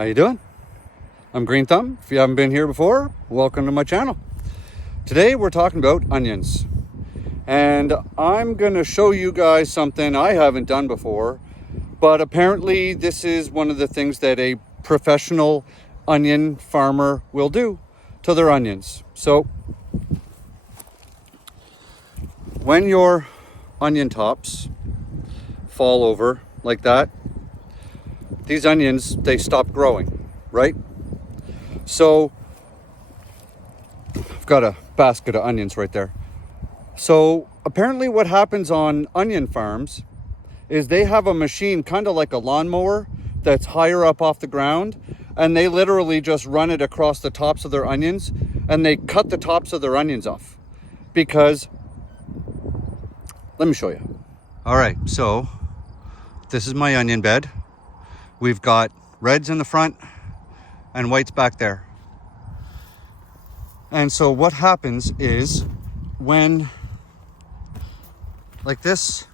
How you doing? I'm Green Thumb. If you haven't been here before, welcome to my channel. Today we're talking about onions. And I'm going to show you guys something I haven't done before, but apparently this is one of the things that a professional onion farmer will do to their onions. So when your onion tops fall over like that, these onions, they stop growing, right? So I've got a basket of onions right there. So apparently what happens on onion farms is they have a machine kind of like a lawnmower that's higher up off the ground, and they literally just run it across the tops of their onions and they cut the tops of their onions off. Because let me show you. All right, so this is my onion bed. We've got reds in the front and whites back there. And so what happens is when, like this,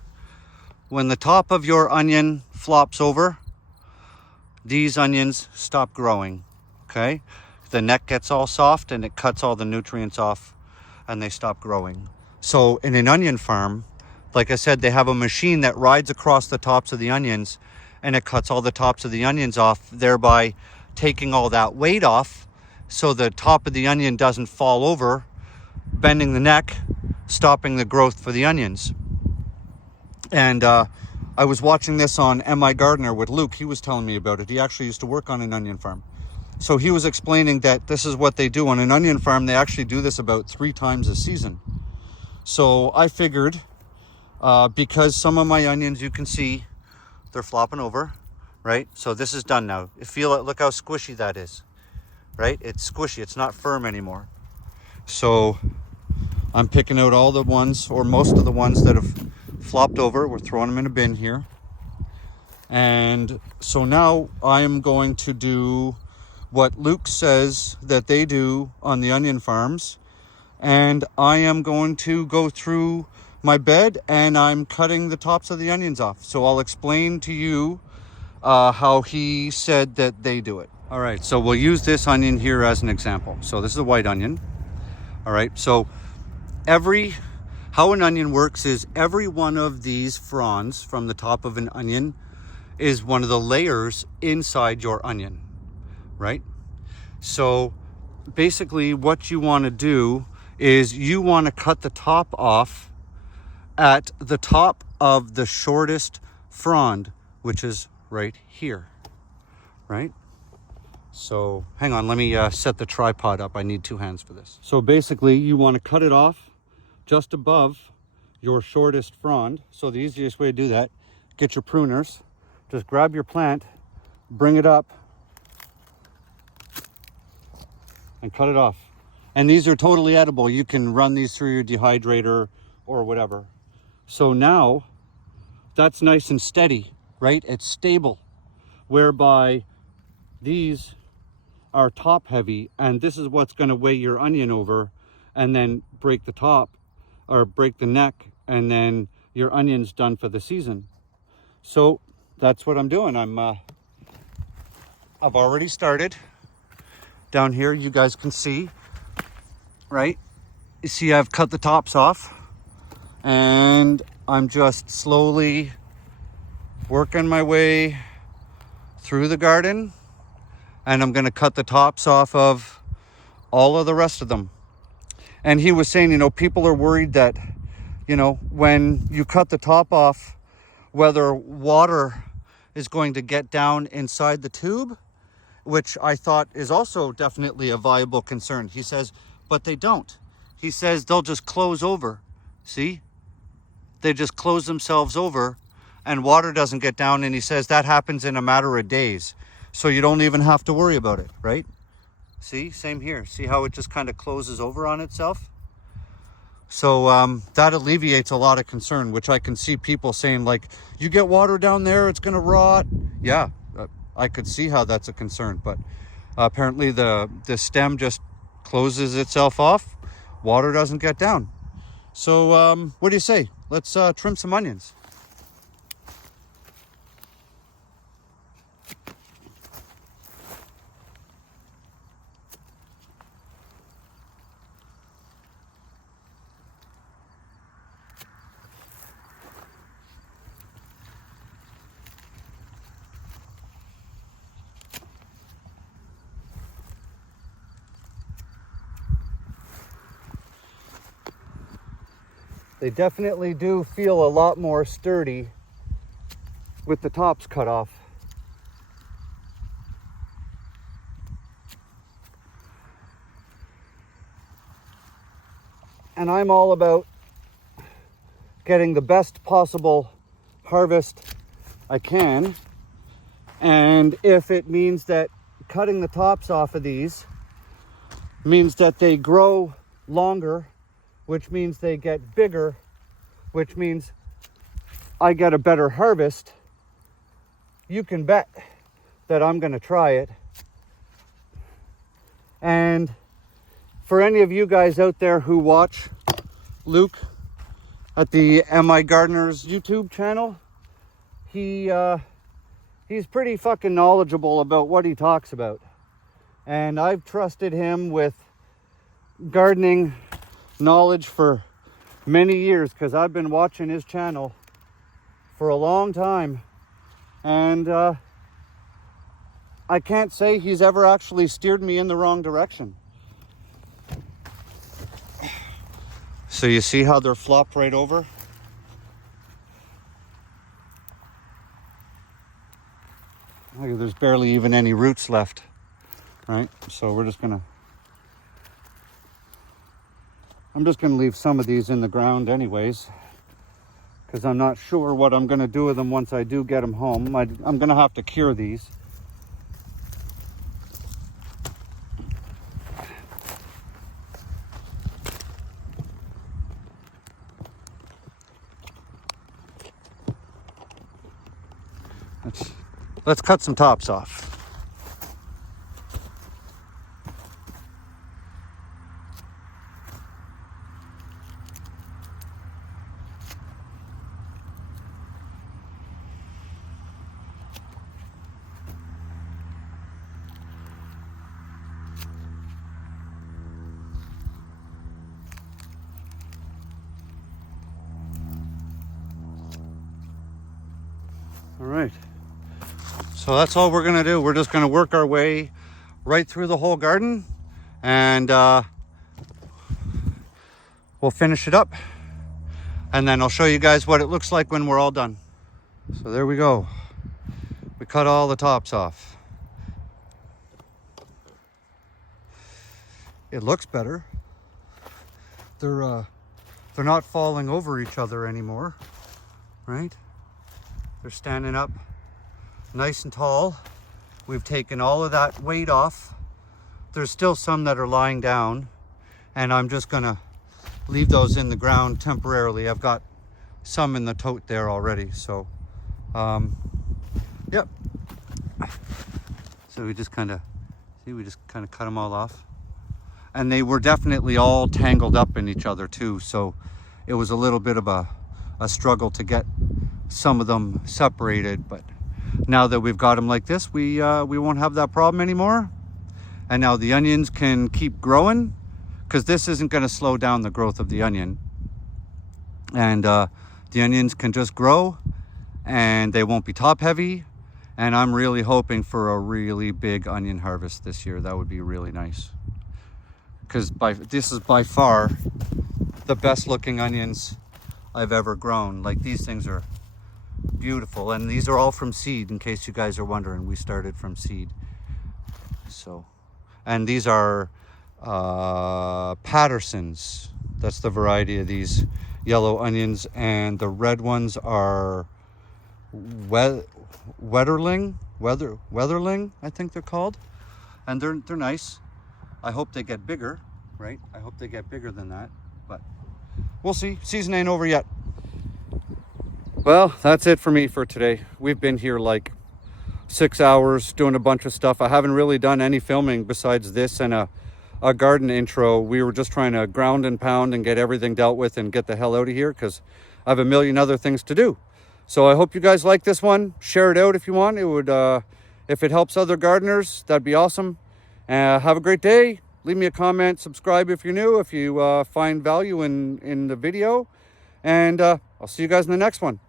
when the top of your onion flops over, these onions stop growing, okay? The neck gets all soft and it cuts all the nutrients off and they stop growing. So in an onion farm, like I said, they have a machine that rides across the tops of the onions and it cuts all the tops of the onions off, thereby taking all that weight off so the top of the onion doesn't fall over, bending the neck, stopping the growth for the onions. And I was watching this on M.I. Gardener with Luke. He was telling me about it. He actually used to work on an onion farm. So he was explaining that this is what they do on an onion farm. They actually do this about 3 times a season. So I figured, because some of my onions, you can see, they're flopping over, right? So this is done now. You feel it, look how squishy that is, right? It's squishy, it's not firm anymore. So I'm picking out all the ones, or most of the ones that have flopped over. We're throwing them in a bin here. And so now I'm going to do what Luke says that they do on the onion farms. And I am going to go through my bed and I'm cutting the tops of the onions off. So I'll explain to you how he said that they do it. All right, so we'll use this onion here as an example. So this is a white onion. All right, so how an onion works is every one of these fronds from the top of an onion is one of the layers inside your onion, right? So basically what you want to do is you want to cut the top off at the top of the shortest frond, which is right here, right? So hang on, let me set the tripod up. I need 2 hands for this. So basically you want to cut it off just above your shortest frond. So the easiest way to do that, get your pruners, just grab your plant, bring it up and cut it off. And these are totally edible. You can run these through your dehydrator or whatever. So now that's nice and steady, right? It's stable, whereby these are top heavy, and this is what's going to weigh your onion over and then break the top or break the neck, and then your onion's done for the season. So that's what I'm doing. I've already started down here. You guys can see, right? You see I've cut the tops off and I'm just slowly working my way through the garden, and I'm going to cut the tops off of all of the rest of them. And he was saying, people are worried that, when you cut the top off, whether water is going to get down inside the tube, which I thought is also definitely a viable concern. He says, but they don't. He says they'll just close over. See? They just close themselves over and water doesn't get down. And he says that happens in a matter of days. So you don't even have to worry about it, right? See, same here. See how it just kind of closes over on itself? So that alleviates a lot of concern, which I can see people saying, like, you get water down there, it's going to rot. Yeah, I could see how that's a concern. But apparently the stem just closes itself off. Water doesn't get down. So what do you say? Let's trim some onions. They definitely do feel a lot more sturdy with the tops cut off. And I'm all about getting the best possible harvest I can. And if it means that cutting the tops off of these means that they grow longer, which means they get bigger, which means I get a better harvest, you can bet that I'm going to try it. And for any of you guys out there who watch Luke at the MI Gardeners YouTube channel, he's pretty fucking knowledgeable about what he talks about. And I've trusted him with gardening knowledge for many years because I've been watching his channel for a long time. And I can't say he's ever actually steered me in the wrong direction. So you see how they're flopped right over? There's barely even any roots left, right? So I'm just gonna leave some of these in the ground anyways, because I'm not sure what I'm gonna do with them once I do get them home. I'm gonna have to cure these. Let's cut some tops off. All right. So that's all we're gonna do. We're just gonna work our way right through the whole garden, and we'll finish it up, and then I'll show you guys what it looks like when we're all done. So there we go. We cut all the tops off. It looks better. They're not falling over each other anymore, right? They're standing up nice and tall. We've taken all of that weight off. There's still some that are lying down, and I'm just gonna leave those in the ground temporarily. I've got some in the tote there already, so yep. So we just kind of cut them all off, and they were definitely all tangled up in each other too, so it was a little bit of a struggle to get some of them separated. But now that we've got them like this, we won't have that problem anymore. And now the onions can keep growing, because this isn't going to slow down the growth of the onion. And the onions can just grow, and they won't be top heavy. And I'm really hoping for a really big onion harvest this year. That would be really nice, because this is by far the best looking onions I've ever grown. Like, these things are beautiful, and these are all from seed, in case you guys are wondering. We started from seed. So, and these are Pattersons. That's the variety of these yellow onions, and the red ones are Weatherling, I think they're called, and they're nice. I hope they get bigger, right? I hope they get bigger than that, but we'll see. Season ain't over yet. Well, that's it for me for today. We've been here like 6 hours doing a bunch of stuff. I haven't really done any filming besides this and a garden intro. We were just trying to ground and pound and get everything dealt with and get the hell out of here, because I have a million other things to do. So I hope you guys like this one. Share it out if you want. It would, if it helps other gardeners, that'd be awesome. Have a great day. Leave me a comment, subscribe if you're new, if you find value in the video. And I'll see you guys in the next one.